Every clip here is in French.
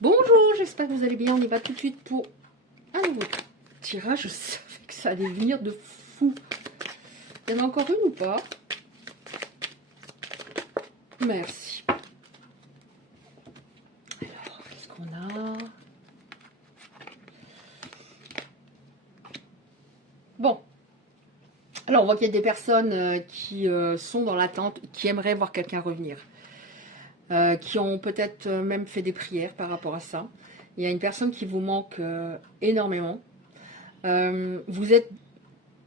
Bonjour, j'espère que vous allez bien. On y va tout de suite pour un nouveau tirage. Je savais que ça allait venir de fou. Il y en a encore une ou pas? Merci. Alors, qu'est-ce qu'on a? Bon. Alors, on voit qu'il y a des personnes qui sont dans l'attente, qui aimeraient voir quelqu'un revenir. Qui ont peut-être même fait des prières par rapport à ça. Il y a une personne qui vous manque énormément. Vous êtes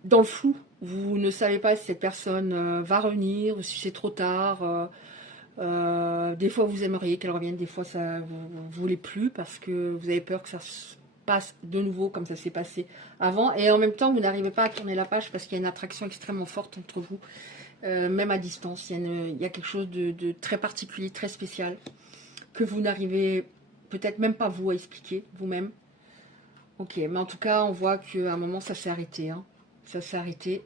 dans le flou. Vous ne savez pas si cette personne va revenir ou si c'est trop tard. Des fois, vous aimeriez qu'elle revienne. Des fois, ça, vous ne voulez plus parce que vous avez peur que ça se passe de nouveau comme ça s'est passé avant. Et en même temps, vous n'arrivez pas à tourner la page parce qu'il y a une attraction extrêmement forte entre vous. Même à distance, il y a quelque chose de très particulier, très spécial, que vous n'arrivez peut-être même pas vous à expliquer vous-même. Ok, mais en tout cas, on voit qu'à un moment, ça s'est arrêté. Hein. Ça s'est arrêté.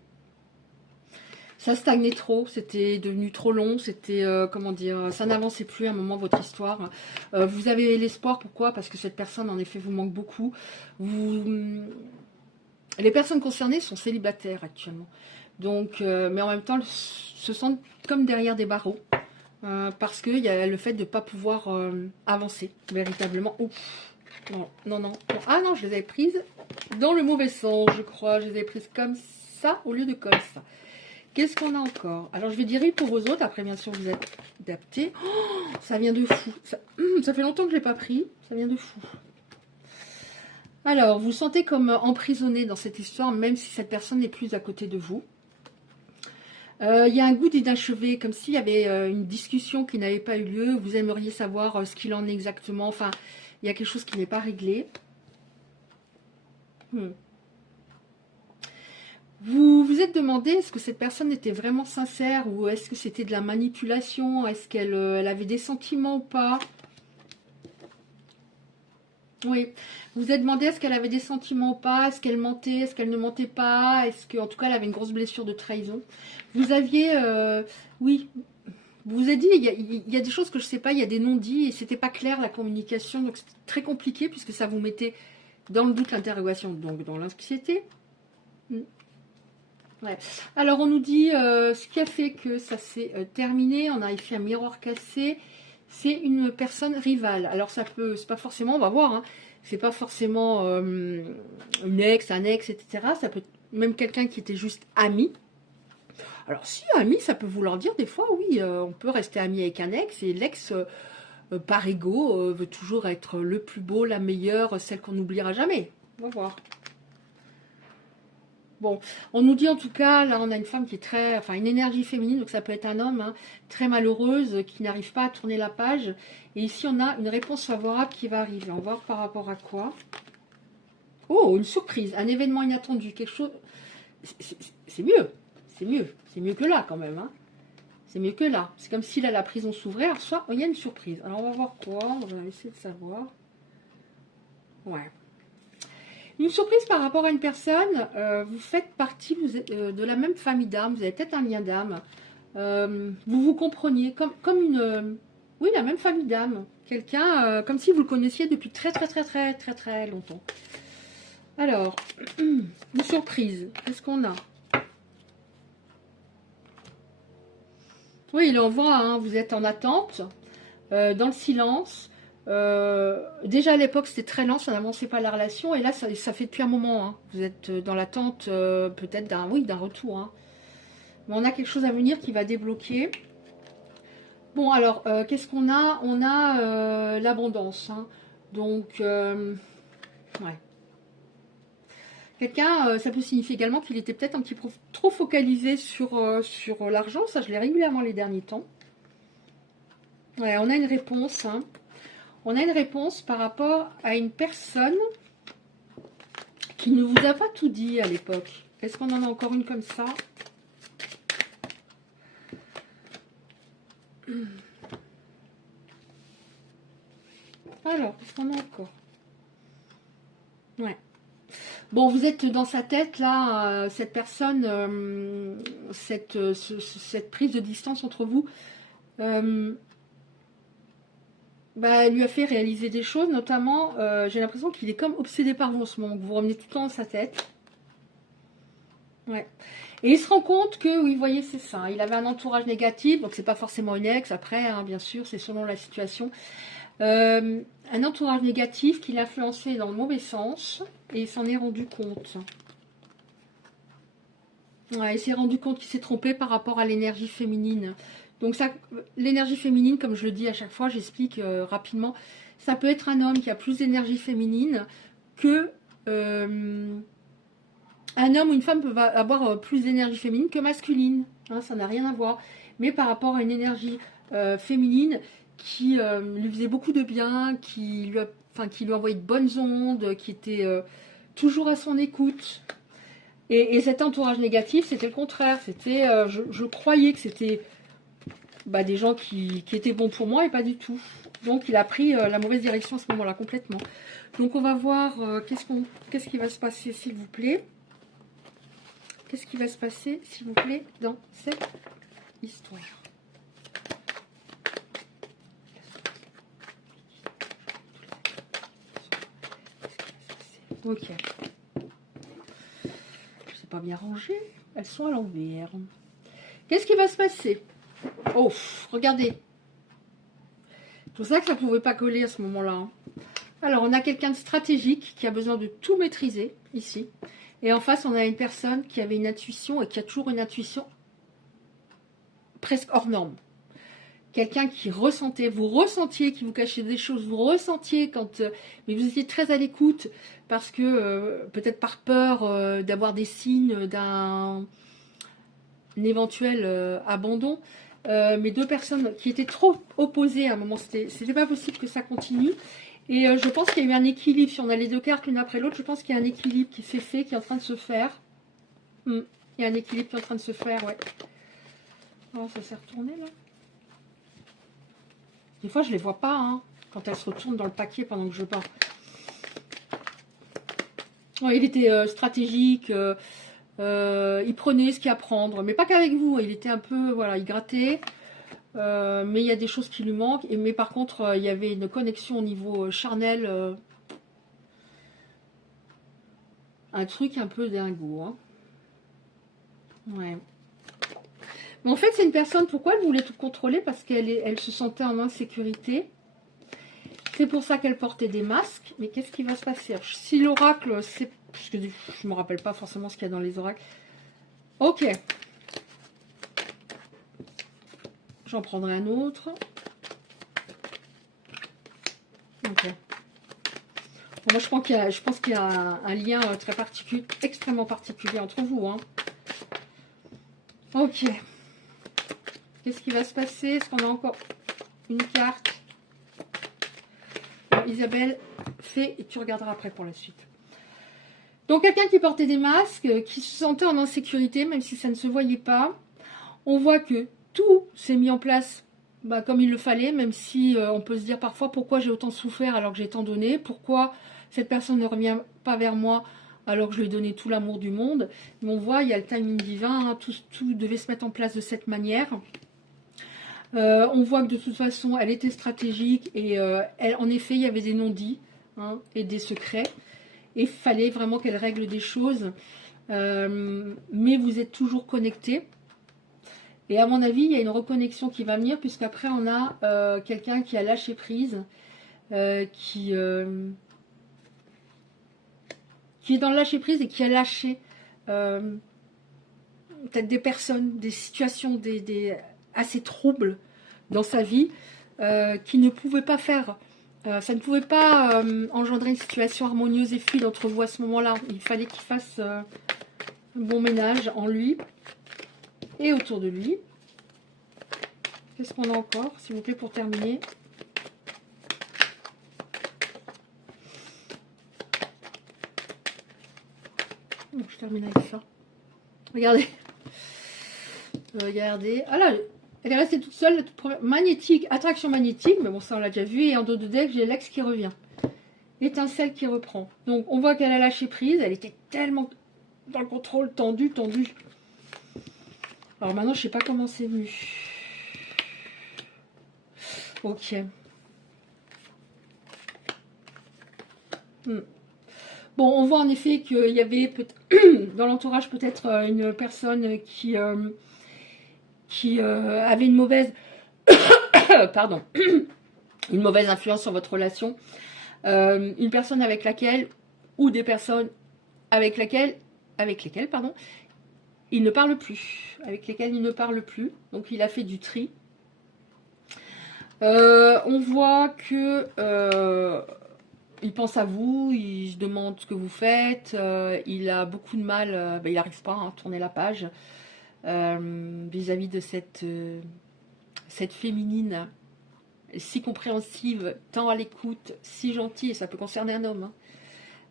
Ça stagnait trop, c'était devenu trop long, c'était, comment dire, ça n'avançait plus à un moment votre histoire. Vous avez l'espoir, pourquoi? Parce que cette personne, en effet, vous manque beaucoup. Les personnes concernées sont célibataires actuellement. Donc, mais en même temps, se sentent comme derrière des barreaux. Parce qu'il y a le fait de ne pas pouvoir avancer véritablement. Ouf. Non, non, non. Ah non, je les avais prises dans le mauvais sens, je crois. Je les avais prises comme ça au lieu de comme ça. Qu'est-ce qu'on a encore? Alors, je vais dire pour vos autres. Après, bien sûr, vous êtes adaptés. Oh, ça vient de fou. Ça fait longtemps que je ne l'ai pas pris. Ça vient de fou. Alors, vous vous sentez comme emprisonné dans cette histoire, même si cette personne n'est plus à côté de vous. Il y a un goût d'inachevé, comme s'il y avait une discussion qui n'avait pas eu lieu. Vous aimeriez savoir ce qu'il en est exactement. Enfin, il y a quelque chose qui n'est pas réglé. Vous vous êtes demandé, est-ce que cette personne était vraiment sincère ou est-ce que c'était de la manipulation? Est-ce qu'elle elle avait des sentiments ou pas? Oui. Vous vous êtes demandé, est-ce qu'elle avait des sentiments ou pas? Est-ce qu'elle mentait? Est-ce qu'elle ne mentait pas? Est-ce qu'en tout cas, elle avait une grosse blessure de trahison? Vous aviez... oui. Vous vous êtes dit, il y a des choses que je ne sais pas, il y a des non-dits et c'était pas clair la communication. Donc, c'était très compliqué puisque ça vous mettait dans le doute, l'interrogation, donc dans l'anxiété. Ouais. Alors on nous dit ce qui a fait que ça s'est terminé, on a ici un miroir cassé, c'est une personne rivale. Alors ça peut, c'est pas forcément, on va voir, hein, c'est pas forcément une ex, un ex, etc. Ça peut être même quelqu'un qui était juste ami. Alors si ami, ça peut vouloir dire des fois, oui, on peut rester ami avec un ex et l'ex, par ego, veut toujours être le plus beau, la meilleure, celle qu'on n'oubliera jamais. On va voir. Bon, on nous dit en tout cas, là on a une femme qui est très, enfin une énergie féminine, donc ça peut être un homme, hein, très malheureuse, qui n'arrive pas à tourner la page. Et ici on a une réponse favorable qui va arriver. On va voir par rapport à quoi. Oh, une surprise, un événement inattendu, quelque chose. C'est mieux, c'est mieux que là quand même. Hein. C'est mieux que là. C'est comme si là la prison s'ouvrait, alors soit il y a une surprise. Alors on va voir quoi, on va essayer de savoir. Ouais. Une surprise par rapport à une personne, vous faites partie vous êtes, de la même famille d'âme, vous avez peut-être un lien d'âme, vous vous compreniez comme une... oui, la même famille d'âme, quelqu'un comme si vous le connaissiez depuis très très très très très très longtemps. Alors, une surprise, qu'est-ce qu'on a? Oui, il envoie, hein, vous êtes en attente, dans le silence. Déjà à l'époque c'était très lent, ça n'avançait pas la relation et là ça fait depuis un moment. Hein. Vous êtes dans l'attente peut-être d'un d'un retour. Hein. Mais on a quelque chose à venir qui va débloquer. Bon alors qu'est-ce qu'on a? On a l'abondance. Hein. Donc ouais. Quelqu'un, ça peut signifier également qu'il était peut-être un petit peu trop focalisé sur l'argent. Ça je l'ai régulièrement les derniers temps. Ouais, on a une réponse. Hein. On a une réponse par rapport à une personne qui ne vous a pas tout dit à l'époque. Est-ce qu'on en a encore une comme ça? Alors, qu'est-ce qu'on a encore? Ouais. Bon, vous êtes dans sa tête, là, cette personne, cette prise de distance entre vous. bah, elle lui a fait réaliser des choses, notamment, j'ai l'impression qu'il est comme obsédé par vous en ce moment, que vous revenez tout le temps dans sa tête. Ouais. Et il se rend compte que, oui, vous voyez, c'est ça. Il avait un entourage négatif, donc c'est pas forcément une ex, après, hein, bien sûr, c'est selon la situation. Un entourage négatif qui l'a influencé dans le mauvais sens, et il s'en est rendu compte. Ouais, il s'est rendu compte qu'il s'est trompé par rapport à l'énergie féminine. Donc ça, l'énergie féminine, comme je le dis à chaque fois, j'explique rapidement, ça peut être un homme qui a plus d'énergie féminine que un homme ou une femme peut avoir plus d'énergie féminine que masculine. Hein, ça n'a rien à voir. Mais par rapport à une énergie féminine qui lui faisait beaucoup de bien, qui lui envoyait de bonnes ondes, qui était toujours à son écoute. Et cet entourage négatif, c'était le contraire. C'était, je croyais que c'était des gens qui étaient bons pour moi et pas du tout. Donc il a pris la mauvaise direction à ce moment-là, complètement. Donc on va voir qu'est-ce qui va se passer, s'il vous plaît. Qu'est-ce qui va se passer, s'il vous plaît, dans cette histoire? Ok. Je sais pas bien rangé. Elles sont à l'envers. Qu'est-ce qui va se passer? Oh, regardez. C'est pour ça que ça ne pouvait pas coller à ce moment-là. Hein. Alors, on a quelqu'un de stratégique qui a besoin de tout maîtriser, ici. Et en face, on a une personne qui avait une intuition et qui a toujours une intuition presque hors norme. Quelqu'un qui ressentait, vous ressentiez qui vous cachait des choses, vous ressentiez quand... mais vous étiez très à l'écoute parce que, peut-être par peur d'avoir des signes d'un éventuel abandon. Mais deux personnes qui étaient trop opposées à un moment, c'était pas possible que ça continue. Et je pense qu'il y a eu un équilibre. Si on a les deux cartes l'une après l'autre, je pense qu'il y a un équilibre qui s'est fait, qui est en train de se faire. Il y a un équilibre qui est en train de se faire, ouais. Oh, ça s'est retourné là. Des fois, je les vois pas, hein, quand elles se retournent dans le paquet pendant que je pars. Ouais, il était stratégique. Il prenait ce qu'il y a à prendre, mais pas qu'avec vous. Il était un peu, voilà, il grattait. Mais il y a des choses qui lui manquent. Mais par contre, il y avait une connexion au niveau charnel. Un truc un peu dingo. Hein. Ouais. Mais en fait, c'est une personne, pourquoi elle voulait tout contrôler? Parce qu'elle se sentait en insécurité. C'est pour ça qu'elle portait des masques. Mais qu'est-ce qui va se passer? Alors, si l'oracle, c'est... Parce que je ne me rappelle pas forcément ce qu'il y a dans les oracles. Ok. J'en prendrai un autre. Ok. Bon, moi, je pense qu'il y a un lien très particulier, extrêmement particulier entre vous. Hein. Ok. Qu'est-ce qui va se passer? Est-ce qu'on a encore une carte? Bon, Isabelle, fais et tu regarderas après pour la suite. Donc, quelqu'un qui portait des masques, qui se sentait en insécurité, même si ça ne se voyait pas. On voit que tout s'est mis en place comme il le fallait, même si on peut se dire parfois pourquoi j'ai autant souffert alors que j'ai tant donné, pourquoi cette personne ne revient pas vers moi alors que je lui ai donné tout l'amour du monde. Mais on voit, il y a le timing divin, hein, tout devait se mettre en place de cette manière. On voit que de toute façon, elle était stratégique et en effet, il y avait des non-dits hein, et des secrets. Et il fallait vraiment qu'elle règle des choses. Mais vous êtes toujours connectés. Et à mon avis, il y a une reconnexion qui va venir, puisqu'après, on a quelqu'un qui a lâché prise, qui est dans le lâcher prise et qui a lâché peut-être des personnes, des situations assez troubles dans sa vie, qui ne pouvaient pas faire. Ça ne pouvait pas engendrer une situation harmonieuse et fluide entre vous à ce moment-là. Il fallait qu'il fasse un bon ménage en lui et autour de lui. Qu'est-ce qu'on a encore, s'il vous plaît, pour terminer? Je termine avec ça. Regardez. Regardez. Ah là, elle est restée toute seule. Toute première. Magnétique, attraction magnétique. Mais bon, ça, on l'a déjà vu. Et en dos de deck, j'ai l'ex qui revient. Étincelle qui reprend. Donc, on voit qu'elle a lâché prise. Elle était tellement dans le contrôle, tendue. Alors maintenant, je sais pas comment c'est venu. Ok. Hmm. Bon, on voit en effet qu'il y avait dans l'entourage peut-être une personne qui avait une mauvaise, pardon, une mauvaise influence sur votre relation. Une personne avec laquelle, ou des personnes avec lesquelles, pardon, il ne parle plus, avec lesquelles il ne parle plus. Donc il a fait du tri. On voit que il pense à vous, il se demande ce que vous faites, il a beaucoup de mal, il n'arrive pas à tourner la page vis-à-vis de cette féminine si compréhensive, tant à l'écoute, si gentille, et ça peut concerner un homme,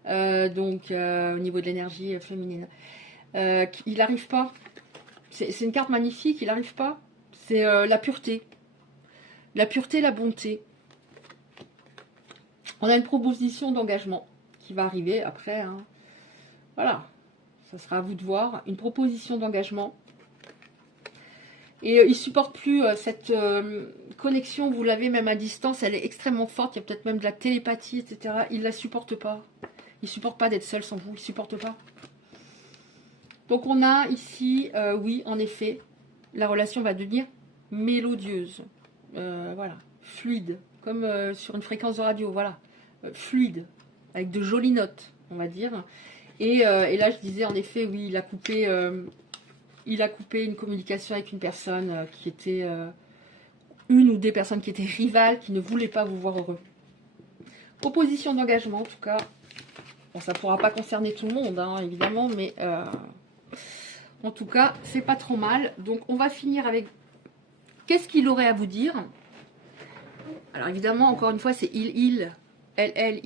hein. Donc au niveau de l'énergie féminine. Il n'arrive pas, c'est une carte magnifique, il n'arrive pas, c'est la pureté, la bonté. On a une proposition d'engagement qui va arriver après, hein. Voilà, ça sera à vous de voir, une proposition d'engagement. Et il ne supporte plus cette connexion, vous l'avez même à distance, elle est extrêmement forte, il y a peut-être même de la télépathie, etc. Il ne la supporte pas. Il ne supporte pas d'être seul sans vous, il ne supporte pas. Donc on a ici, oui, en effet, la relation va devenir mélodieuse. Voilà, fluide, comme sur une fréquence de radio, voilà. Fluide, avec de jolies notes, on va dire. Et là, je disais, en effet, oui, il a coupé une communication avec une personne qui était... une ou des personnes qui étaient rivales, qui ne voulaient pas vous voir heureux. Proposition d'engagement, en tout cas. Bon, ça ne pourra pas concerner tout le monde, hein, évidemment, mais en tout cas, c'est pas trop mal. Donc, on va finir avec qu'est-ce qu'il aurait à vous dire. Alors, évidemment, encore une fois, c'est il, elle.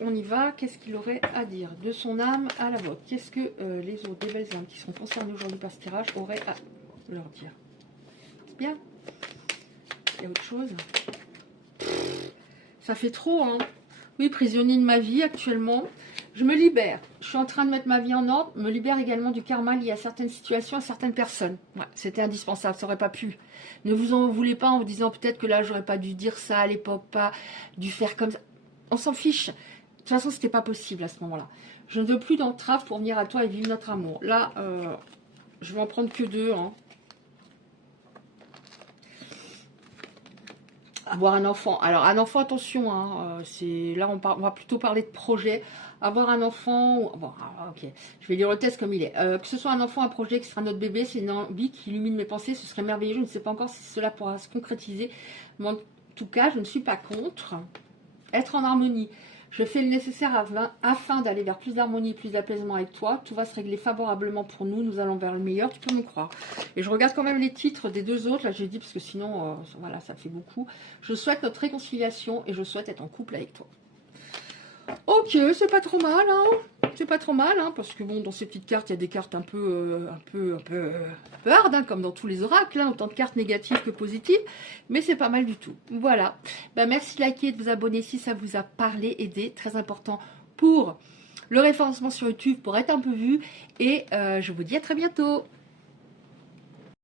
On y va. Qu'est-ce qu'il aurait à dire de son âme à la vôtre? Qu'est-ce que les autres, des belles âmes qui sont concernées aujourd'hui par ce tirage auraient à leur dire? C'est bien. Il y a autre chose. Ça fait trop, hein. Oui, prisonnier de ma vie actuellement. Je me libère. Je suis en train de mettre ma vie en ordre. Me libère également du karma lié à certaines situations, à certaines personnes. Ouais, c'était indispensable. Ça aurait pas pu. Ne vous en voulez pas en vous disant peut-être que là, j'aurais pas dû dire ça à l'époque, pas dû faire comme ça. On s'en fiche. De toute façon, c'était pas possible à ce moment-là. Je ne veux plus d'entrave pour venir à toi et vivre notre amour. Là, je vais en prendre que deux, hein. Avoir un enfant. Alors, un enfant, attention, hein, là, on va plutôt parler de projet. Avoir un enfant... Bon, ok, je vais lire le test comme il est. Que ce soit un enfant, un projet qui sera notre bébé, c'est une envie qui illumine mes pensées. Ce serait merveilleux. Je ne sais pas encore si cela pourra se concrétiser. Mais en tout cas, je ne suis pas contre. Être en harmonie. Je fais le nécessaire afin d'aller vers plus d'harmonie, plus d'apaisement avec toi. Tout va se régler favorablement pour nous. Nous allons vers le meilleur. Tu peux me croire. Et je regarde quand même les titres des deux autres. Là, j'ai dit parce que sinon, voilà, ça fait beaucoup. Je souhaite notre réconciliation et je souhaite être en couple avec toi. Ok, c'est pas trop mal, hein. C'est pas trop mal, hein, parce que bon, dans ces petites cartes, il y a des cartes un peu hard, hein, comme dans tous les oracles, hein, autant de cartes négatives que positives, mais c'est pas mal du tout. Voilà. Bah, merci de liker et de vous abonner si ça vous a parlé, aidé, très important pour le référencement sur YouTube, pour être un peu vu, et je vous dis à très bientôt.